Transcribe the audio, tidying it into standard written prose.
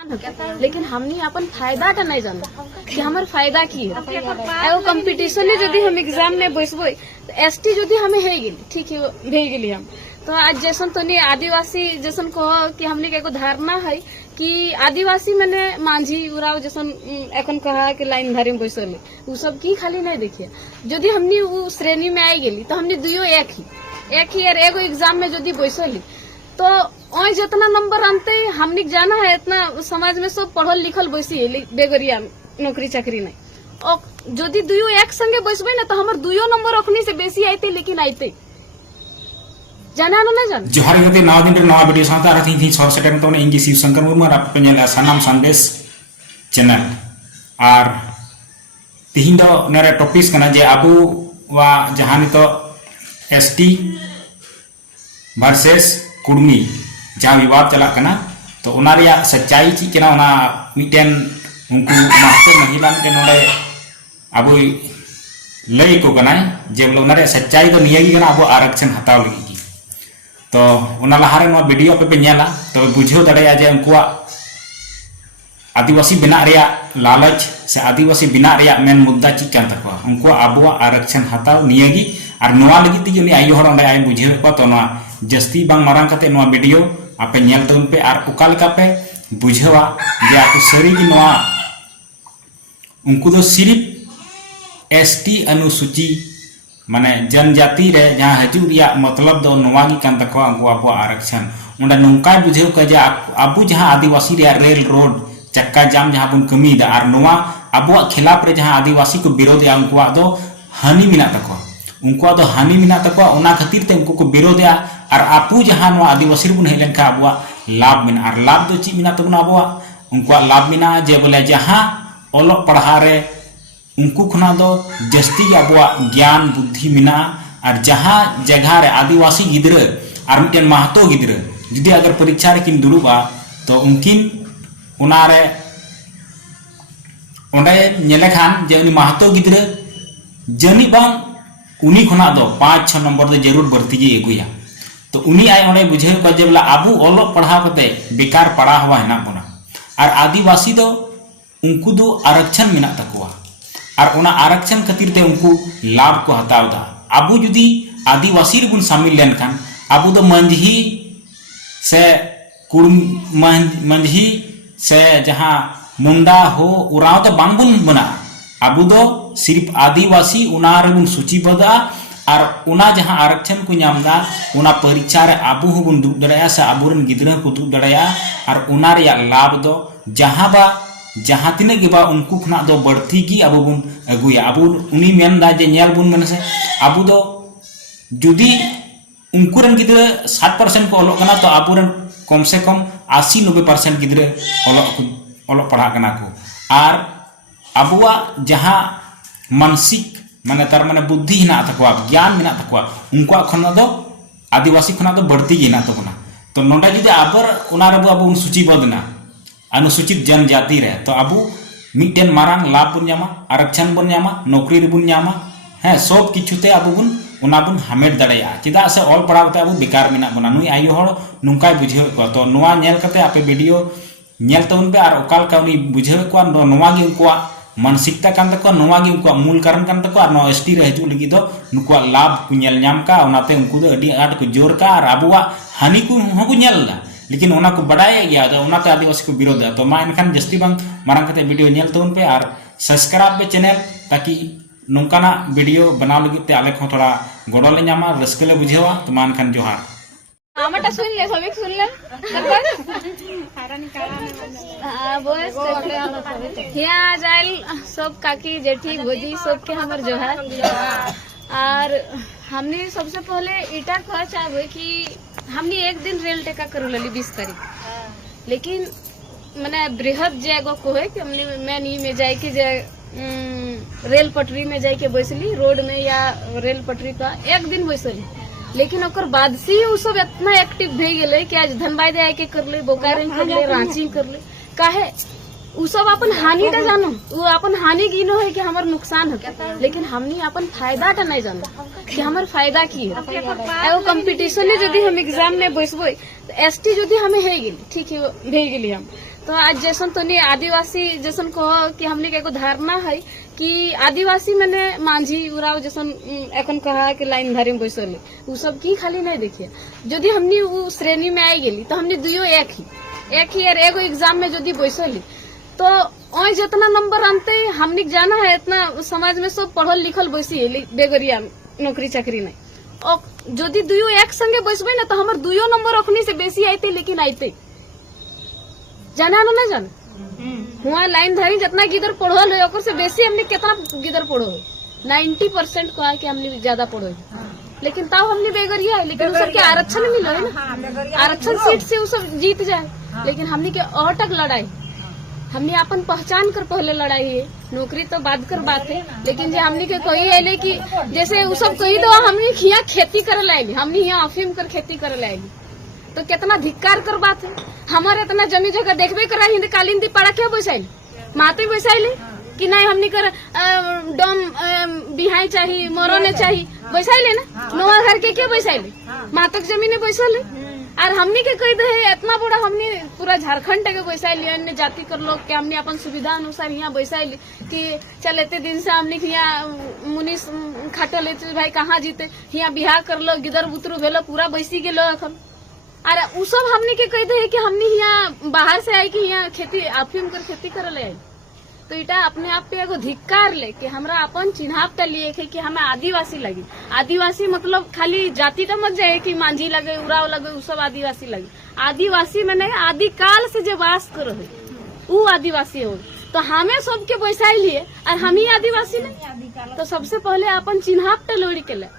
लेकिन हमने अपन फायदा का नहीं जाना कि हमारे फायदा की है। एगो कंपटीशन जदि हम एग्जाम में बैसबे तो एसटी जदि हमें है गेली ठीक है भे गेली हम तो आज जैसन तो नहीं आदिवासी जैसन कहो कि हमने एगो धारणा है कि आदिवासी मैंने मांझी उराव जैसन एखन कहा कि लाइन धारी में बैसल वो सब की खाली नहीं देखिए जदि हमने वो श्रेणी में आई गेली तो हमने दुयो एक ही और एगो एग्जाम में जदि बैसली तो और जितना नंबर आनते हमने जाना है इतना समाज में सब पढ़ल लिखल बैसी बेगरिया नौकरी चाकरी नहीं और जदि दुयो एक संगे बैसबे ना तो हमार दुयो नंबर अखनी से बेसी आते लेकिन आते जाना ना जान जोहार गते नवा दिन नवा वीडियो साथ आर थी सर सेटर तो इंगी शिव शंकर मुर्मू और आप पेल सानाम संदेश चैनल और तिहिन दो नरे टॉपिक्स कना जे अबू वा जहां नितो एसटी वर्सेस कुर्मी जहाँ विवाद चला कना तो उना रिया सच्चाई ची कना उना मिटेन उनको मास्टर महिला के नोडे अबू लई को कना जे बोले उना रिया सच्चाई तो निया की कना अबू आरक्षण हताव लगी की तो उना लहारे नो वीडियो पे नेला तो बुझेव दड़ेया जे उनको आदिवासी बिना रिया लालच से आदिवासी बिना रिया मेन मुद्दा ची कान तको उनको अबू आरक्षण हताव नियागी और नोआ लगी ती उनी आयो हर ओंडे आय बुझेव को तो नोआ जस्ती बांग मारंग कते नोआ वीडियो आपे नेल तउन पे और उका लेका पे बुझेवा जे आपु सरी की नोआ उनको तो सिर्फ एसटी अनुसूची माने जनजाति रे जहां हजू रिया मतलब दो नोआ की कान तको अबो आरक्षण ओंडे नोंका बुझेव क जे अबु जहां आदिवासी रिया रेल रोड चक्का जाम जहां बुन कमीदा और नोआ अबो खिलाफ रे जहां आदिवासी को विरोध या उनको दो हानि मिना तको उनको दो हानि मिना तको उना खातिर ते उनको को विरोध या और आपू जहां नो आदिवासी बुन हेलन का अबुआ लाभ मिना और लाभ दो ची मिना तबना अबुआ उनको लाभ मिना जे बोले जहां ओलो पढ़ा रे उनको खुना दो जस्ती अबुआ ज्ञान बुद्धि मिना और जहां जगह रे आदिवासी गिद्र और मिटन महतो गिद्र जुदी अगर परीक्षा रे किन दुरुबा तो उनकिन उना रे ओंडे नेले खान जे उनी महतो गिद्र जनी बांग उनी खुना दो 5-6 नंबर दो जरूर भर्ती जी एगुया तो उनी आय ओंडे बुझे को जे बोला आबू ओलो पढ़ा कते बेकार पढ़ा हुआ है ना बोना और आदिवासी दो उनको दो आरक्षण मिना तकवा और उना आरक्षण खातिर ते उनको लाभ को हताव दा आबू जुदी आदिवासी बुन शामिल लेन खान आबू दो मंझी से मंझी से जहां मुंडा हो उराव तो बांगबुन बना आबू दो सिर्फ आदिवासी उना रे बुन सूचीबद्धा और उना जहां आरक्षण को नामदा उना परीक्षा रे आबू हुबुन दुब दड़ाया से आबुरन गिद्रा को दुब दड़ाया और उना रे लाभ दो जहां तिने के बा उनको खना दो बढ़ती की आबू बुन अगुया आबू उनी मेनदा जे नेल बुन मन से आबू दो जुदी उनको रन गिद्रा 60% को ओलो कना तो आबुरन कम से कम 80-90% गिद्रा ओलो पढ़ा कना को और अबुआ जहां मानसिक माने तार माने बुद्धि हिना तकवा ज्ञान मिना तकवा उनको खना दो आदिवासी खना दो बढ़ती हिना तकना तो नोडा जुदी आबर उना रे अबु सूचीबद्धना अनुसूचित जनजाति रे तो अबु मिटेन मारांग लाभ बुन जामा आरक्षण बुन जामा नौकरी बुन जामा है सब किछुते अबु बुन उना बुन हामेट दड़ाया चिदा से ऑल पढ़ाते अबु बेकार मिना बना नुई आयु हर नुंका बुझे को तो नोआ नेल कते आपे वीडियो नेल तउन पे और ओकाल का उनी बुझे को नोआ गे उनको मानसिकता कान तको नोआ गे उनको मूल कारण कान तको और नो एसटी रे हजू लगी दो नुको लाभ को नेल नाम का उनाते उनको दो अडी आट को जोर का और अबुआ हानि को हको नेल दा लेकिन उना को बढ़ाया गया तो उनाते आदिवासी को विरोध है तो मा इनखान जस्ती बांग मारंग कते वीडियो नेल तउन पे और सब्सक्राइब पे चैनल ताकि नोंकाना वीडियो बनाव लगी ते आले को थोड़ा गड़ो ले नामा रस्के ले बुझेवा तो मान खान जोहार आमाटा सुन ले सभी सुन ले यहाँ जाइल सब काकी जेठी भोजी सब के हमर जोहार और हमने सबसे पहले इटा कह चाहे कि हमने एक दिन रेल टेका कर लली 20 तारीख लेकिन मैंने बृहद जगह को है कि हमने मैं नहीं में जाए कि रेल पटरी में जाके बैसली रोड में या रेल पटरी का एक दिन बैसली लेकिन ओकर बाद से उ सब इतना एक्टिव भे गेले कि आज धनबाद आके कर ले बोकारो कर ले रांची कर ले काहे उ सब अपन हानि का जानो वो अपन हानि गिनो है कि हमार नुकसान है लेकिन हमने अपन फायदा का नहीं जानो कि हमार फायदा की है एगो कंपटीशन जदि हम एग्जाम में बैसबे तो एसटी जदि हमें है गेली ठीक है भे गेली हम तो आज जैसन तो नहीं आदिवासी जैसन कहो कि हमने के धारणा है कि आदिवासी मैंने मांझी उराव जैसन एखन कहा कि लाइन धारी में बैसल वो सब की खाली नहीं देखिए यदि हमने वो श्रेणी में आई गेली तो हमने दुयो एक ही और एगो एग्जाम में यदि बैसली तो और जितना नंबर आनते हमने जाना है इतना समाज में सब पढ़ल लिखल बैसी बेगरिया नौकरी चाकरी नहीं और यदि दुयो एक संगे बैसबे ना तो हमार दुयो नंबर अखनी से बेसी आते लेकिन आते जाना ना जाना हुआ लाइन धारी जितना गिदर पढ़ल है ओकर से बेसी हमने कितना गिदर पढ़ो है 90% कहा कि हमने ज्यादा पढ़ो है लेकिन तब हमने बेगरिया है लेकिन उसके आरक्षण मिलो है ना आरक्षण सीट से वो सब जीत जाए लेकिन हमने के और तक लड़ाई हमने अपन पहचान कर पहले लड़ाई है नौकरी तो बाद कर बात है लेकिन जो हमने के कोई आये कि जैसे वो सब कही दो हमने यहाँ खेती करे लाएगी हमने यहाँ अफीम कर खेती करे लाएगी तो कितना धिक्कार कर बात है हमारे इतना जमी जगह देखबे करा हिंदी कालीन दी पड़ा क्या बैसाइल माते बैसाइल कि नहीं हमने कर डम बिहाई चाहिए मरने चाहिए बैसाइल ना नोआ घर के क्या बैसाइल मातक जमीने बैसल और हमने के कही दे इतना बड़ा हमने पूरा झारखंड के बैसाइल अन्य जाति कर लोग के हमने अपन सुविधा अनुसार यहाँ बैसाइल कि चल इतने दिन से हमने यहाँ मुनिस खाटल लेते भाई कहाँ जीते यहाँ बिहार कर लो गिदर बुतरू भेलो पूरा बैसी गेलो अखन अरे उ सब हमने के कही दे कि हमने यहाँ बाहर से आई कि यहाँ खेती अफीम कर खेती करे ले आई तो इटा अपने आप पे एगो धिक्कार ले कि हमरा अपन चिन्हावता लिए कि हमें आदिवासी लगी आदिवासी मतलब खाली जाति तो मत जाए कि मांझी लगे उराव लगे उ सब आदिवासी लगे आदिवासी में नहीं आदिकाल से जो वास करो है वो आदिवासी हो तो हमें सबके बैसाई लिए और हम ही आदिवासी नहीं तो सबसे पहले अपन चिन्हावता लोड़ी के ले